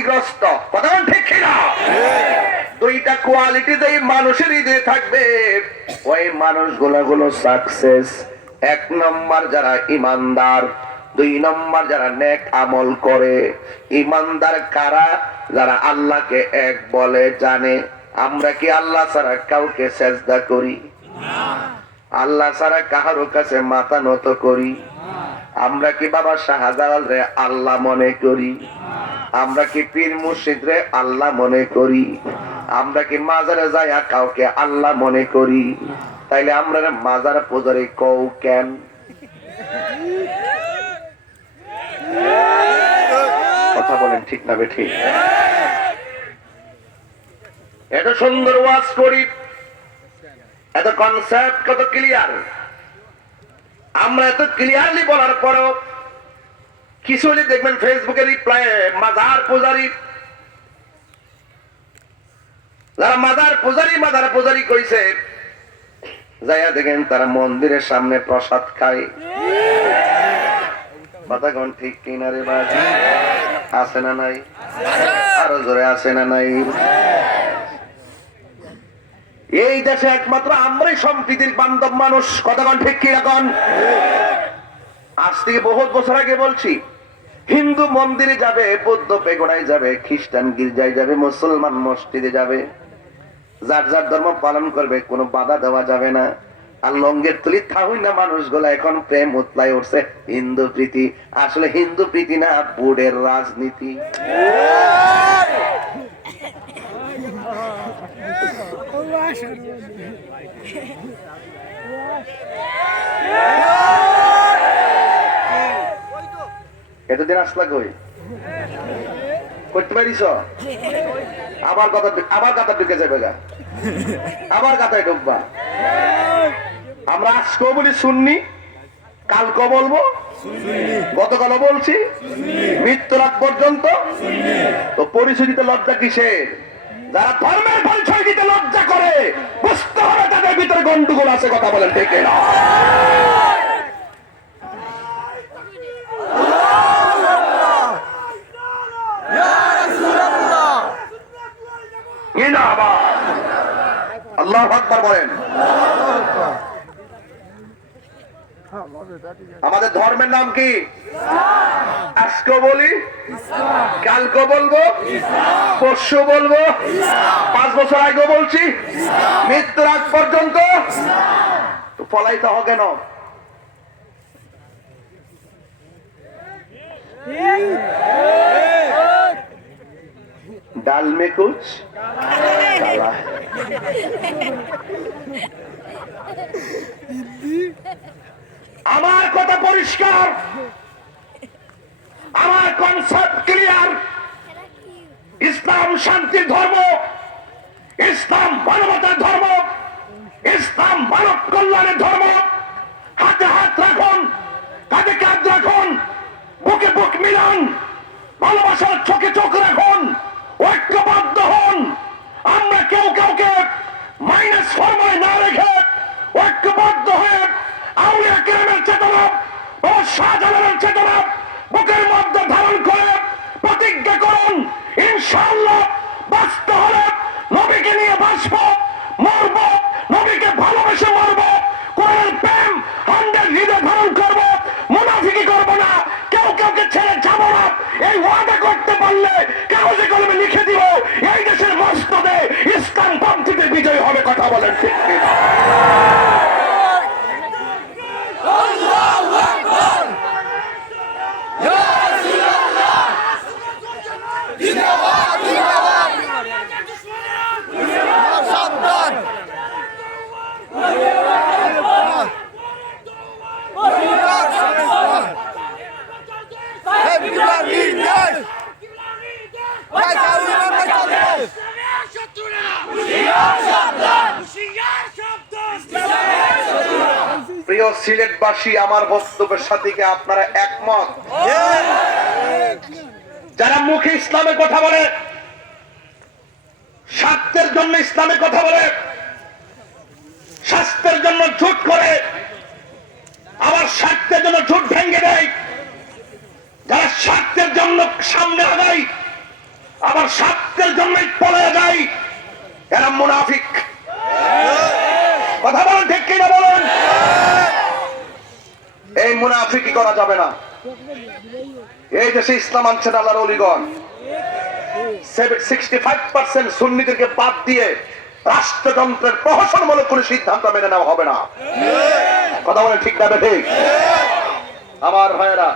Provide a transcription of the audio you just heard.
ক্ষতিগ্রস্ত। কথা ঠিক কিনা? দুইটা কোয়ালিটি যেই মানুষের হৃদয়ে থাকবে ওই মানুষগুলো হলো সাকসেস। এক নম্বর যারা ইমানদার, দুই নম্বর যারা নেক আমল করে। ইমানদার কারা? যারা আল্লাহকে এক বলে জানে। আমরা কি আল্লাহ ছাড়া কাউকে সেজদা করি? আল্লাহ ছাড়া কাহারো কাছে মাথা নত করি? আমরা কি বাবা শাহজালাল রে আল্লাহ মনে করি? আমরা কি পীর মুর্শিদ রে আল্লাহ মনে করি? আমরা কি মাজারে যাইয়া কাউকে আল্লাহ মনে করি? তাইলে আমরা মাজার পূজারি কও কেন? কথা বলেন ঠিক না বেঠিক? এত সুন্দর ওয়াজ করি, এত কনসেপ্ট কত ক্লিয়ার, আমরা এত ক্লিয়ারলি বলার পরেও কিছু হলে দেখবেন ফেসবুকে রিপ্লাই মাজার পূজারি, যারা মাজার পূজারি কইছে যাইয়া দেখেন তারা মন্দিরের সামনে প্রসাদ খায়। কথাগণ ঠিক কিনা রে বাজি? আছে না নাই? আরো জোরে আছে না নাই? এই দেশে একমাত্র আমরাই সম্প্রীতির বান্ধব মানুষ। কথাগণ ঠিক কিরকম? আজ থেকে বহুত বছর আগে বলছি, হিন্দু মন্দিরে যাবে, বৌদ্ধ পেগোড়ায় যাবে, খ্রিস্টান গির্জায় যাবে, মুসলমান মসজিদে যাবে, যার যার ধর্ম পালন করবে, কোনো বাধা দেওয়া যাবে না। আর লঙ্গের তুলি থাকুই না মানুষগুলা এখন প্রেম উতলায় উঠছে হিন্দু প্রীতি। আসলে হিন্দু প্রীতি না, বুড়ের রাজনীতি। এতদিন আসলা কই করতে পারিস? আবার কথা ঢুকে যাবে গা, আবার কথায় ঢুকবা। আমরা আজকেও বলি শুননি, কালকে বলবো, গতকালও বলছি, মৃত্যুর আগ পর্যন্ত। তো পরিচয় দিতে লজ্জা কিসের? যারা ধর্মের পরিচয় দিতে লজ্জা করে বুঝতে হবে তাদের ভিতরে গন্ডগোল আছে। কথা বলেন ঠিক না? আল্লাহু আকবার বলেন। আমাদের ধর্মের নাম কি? আজকে বলি, কালকে বলবো, পরশু বলবো, 5 বছর আগে বলছি, মৃত্যুর আগ পর্যন্ত। ফলাইতে হবে কেন? ডাল মে কুছ কালা। আমার কথা পরিষ্কার, আমার কনসেপ্ট ক্লিয়ার। ইসলাম শান্তির ধর্ম, ইসলাম মানবতার ধর্ম, ইসলাম মানব কল্যাণের ধর্ম। হাতে হাত রাখুন, কাঁধে কাঁধ রাখুন, বুকে বুক মিলান, ভালোবাসার চোখে চোখ রাখুন, ঐক্যবদ্ধ হন। আমরা কেউ কাউকে মাইনাস ফর্মায় না রেখে ঐক্যবদ্ধ হয়ে আউলিয়া কেরামের চেতনা, বাবা শাহজালালের চেতনা বুকের মধ্যে ধারণ করে প্রতিজ্ঞা করুন, ইনশাআল্লাহ বাঁচতে হলে নবীকে নিয়ে বাঁচব, মরব, নবীকে ভালোবেসে মরব, কোরআনের প্রেম হান্ডের হৃদয় ধারণ করব, মুনাফিকি করব না, কেউ কাউকে ছেড়ে যাব না। এই ওয়াদা করতে পারলে কাগজে কলমে লিখে দিব, এই দেশের মসনদে ইসলাম পন্থীতে বিজয় হবে। কথা বলেন ঠিক কিনা? প্রিয় সিলেটবাসী, আমার বক্তব্যের সাথে কি আপনারা একমত? যারা মুখে ইসলামের কথা বলে, স্বার্থের জন্য ইসলামের কথা বলে, স্বাস্থ্যের জন্য ঝুট করে, আবার স্বার্থের জন্য ঝুট ভেঙে দেয়, যারা স্বার্থের জন্য সামনে আগায়, বলেন ঠিক কিনা বলেন? এই মুনাফিকি করা যাবে না। এই দেশে ইসলাম আনছেন আল্লাহর ওলিগণ। 65% সুন্নিদেরকে বাদ দিয়ে রাষ্ট্রযন্ত্রের প্রহসনমূলক কোন সিদ্ধান্ত মেনে নেওয়া হবে না। কথা বলেন ঠিক না ঠিক? আমার ভাইয়েরা,